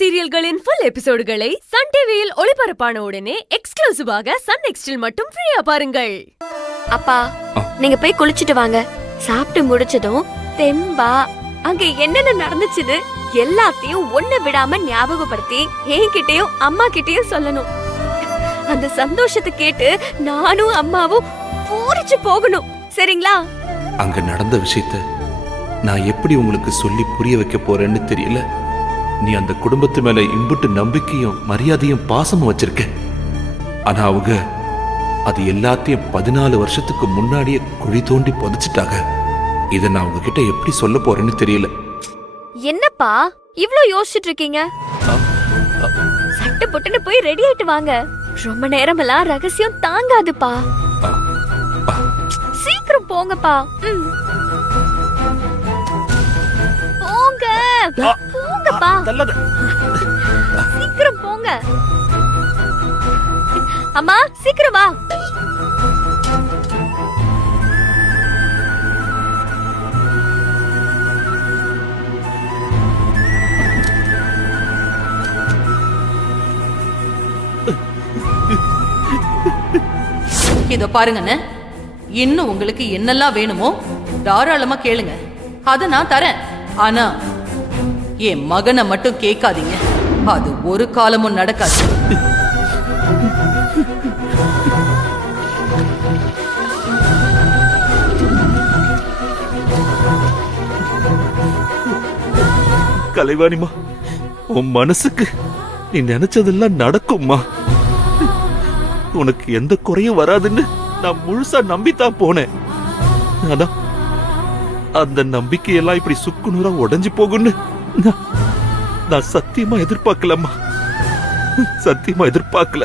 சீரியல்களின் full எபிசோடுகளை Sun டிவியில் ஒளிபரப்பான உடனே எக்ஸ்க்ளூசிவாக சன் நெக்ஸ்டில் மட்டும் ஃப்ரீயா பாருங்கள். அப்பா, நீங்க போய் குளிச்சிட்டு வாங்க. சாப்பிட்டு முடிச்சதும் தெம்பா அங்க என்னென்ன நடந்துச்சுன்னு எல்லாத்தையும் ஒண்ணு விடாம ஞாபகப்படுத்தி என்கிட்டயும் அம்மா கிட்டயும் சொல்லணும். அந்த சந்தோஷத்தை கேட்டு நானும் அம்மாவும் பூரிச்சு போகணும். சரிங்களா? அங்க நடந்த விஷயத்த நான் எப்படி உங்களுக்கு சொல்லி புரிய வைக்க போறேன்னு தெரியல. நீ அந்த குடும்பத்து மேல இம்புட்டு நம்பிக்கையும் மரியாதையும் பாசமும் வச்சிருக்க. ஆனா அவங்க அது எல்லாத்தையும் 14 வருஷத்துக்கு முன்னாடியே குழி தோண்டி புதைச்சிட்டாங்க. இதை நான் உங்ககிட்ட எப்படி சொல்ல போறேன்னு தெரியல. என்னப்பா இவ்ளோ யோசிச்சுட்டு இருக்கீங்க? சட்டு புட்டுன்னு போய் ரெடி ஆயிட்டு வாங்க. ரொம்ப நேரமெல்லாம் ரகசியம் தாங்காதுப்பா. சீக்கிரம் போங்கப்பா. போங்க போங்கப்பா, சீக்கிரம் போங்க. அம்மா சீக்கிரம் வா. இதோ பாருங்கண்ணே, இன்னும் உங்களுக்கு என்னெல்லாம் வேணுமோ தாராளமா கேளுங்க, அத நான் தரேன். ஆனா என் மகனை மட்டும் கேட்காதீங்க, அது ஒரு காலமும் நடக்காது. கலைவாணிமா, உன் மனசுக்கு நீ நினைச்சதெல்லாம் நடக்கும்மா. உனக்கு எந்த குறையும் வராதுன்னு நான் முழுசா நம்பித்தான் போனேன். ஆனா அந்த நம்பிக்கையெல்லாம் இப்படி சுக்குநூறா உடைஞ்சு போகும்னு நான் சத்தியமா எதிர்பார்க்கலம்மா. சத்தியமா எதிர்பார்க்கல.